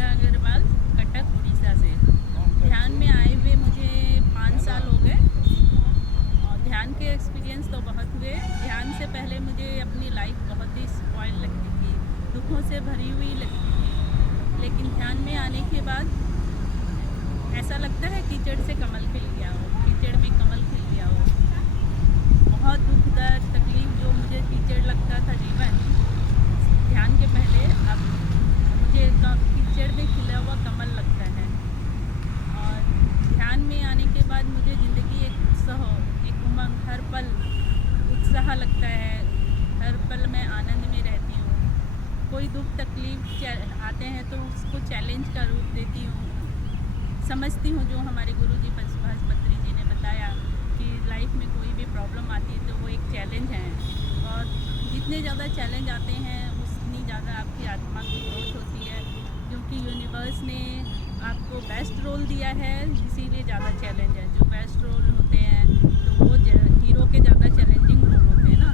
गंगा अग्रवाल, कटक, उड़ीसा से। ध्यान में आए हुए मुझे 5 साल हो गए और ध्यान के एक्सपीरियंस तो बहुत हुए। ध्यान से पहले मुझे अपनी लाइफ बहुत ही स्पॉइल लगती थी, दुखों से भरी हुई लगती थी। लेकिन ध्यान में आने के बाद ऐसा लगता है कीचड़ से कमल खिल गया हो, कीचड़ में कमल खिल गया हो। बहुत दुख दर्द तकलीफ जो मुझे कीचड़ लगता था जीवन, ध्यान के पहले अब मुझे कीचड़ में खिला हुआ कमल लगता है। और ध्यान में आने के बाद मुझे ज़िंदगी एक उत्साह, एक उमंग, हर पल उत्साह लगता है। हर पल मैं आनंद में रहती हूँ। कोई दुख तकलीफ आते हैं तो उसको चैलेंज का रूप देती हूँ, समझती हूँ। जो हमारे गुरुजी सुभाष पत्री जी ने बताया कि लाइफ में कोई भी प्रॉब्लम आती है तो वो एक चैलेंज है, और जितने ज़्यादा चैलेंज आते हैं उतनी ज़्यादा आपकी आत्मा की ग्रोथ होती है, क्योंकि यूनिवर्स ने आपको बेस्ट रोल दिया है, इसीलिए ज़्यादा चैलेंज है। जो बेस्ट रोल होते हैं तो वो हीरो के ज़्यादा चैलेंजिंग रोल होते हैं ना,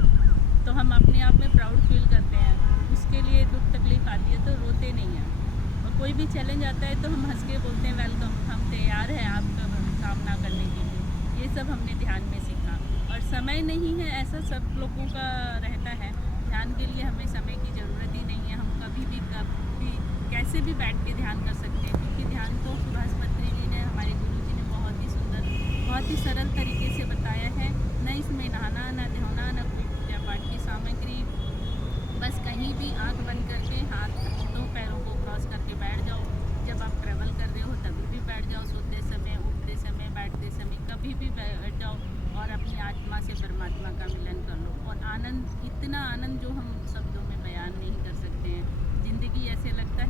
तो हम अपने आप में प्राउड फील करते हैं। उसके लिए दुख तकलीफ आती है तो रोते नहीं हैं, और कोई भी चैलेंज आता है तो हम हंस के बोलते हैं वेलकम, हम तैयार हैं आपका सामना करने के लिए। ये सब हमने ध्यान में सीखा। और समय नहीं है ऐसा सब लोगों का रहता है, ध्यान के लिए हमें समय की ज़रूरत ही नहीं है। हम कभी भी कैसे भी बैठ के ध्यान कर सकते हैं, क्योंकि ध्यान को सुभाष पत्री जी ने, हमारे गुरु जी ने बहुत ही सुंदर, बहुत ही सरल तरीके से बताया है। न इसमें नहाना, न धोना, न कोई पूजा पाठ की सामग्री, बस कहीं भी आंख बंद करके हाथ दो पैरों को क्रॉस करके बैठ जाओ। जब आप ट्रैवल कर रहे हो तभी भी बैठ जाओ, सोते समय, उठते समय, बैठते समय, कभी भी बैठ जाओ और अपनी आत्मा से परमात्मा का मिलन कर लो। और आनंद, इतना आनंद जो हम शब्दों में बयान नहीं कर सकते हैं। ज़िंदगी ऐसे लगता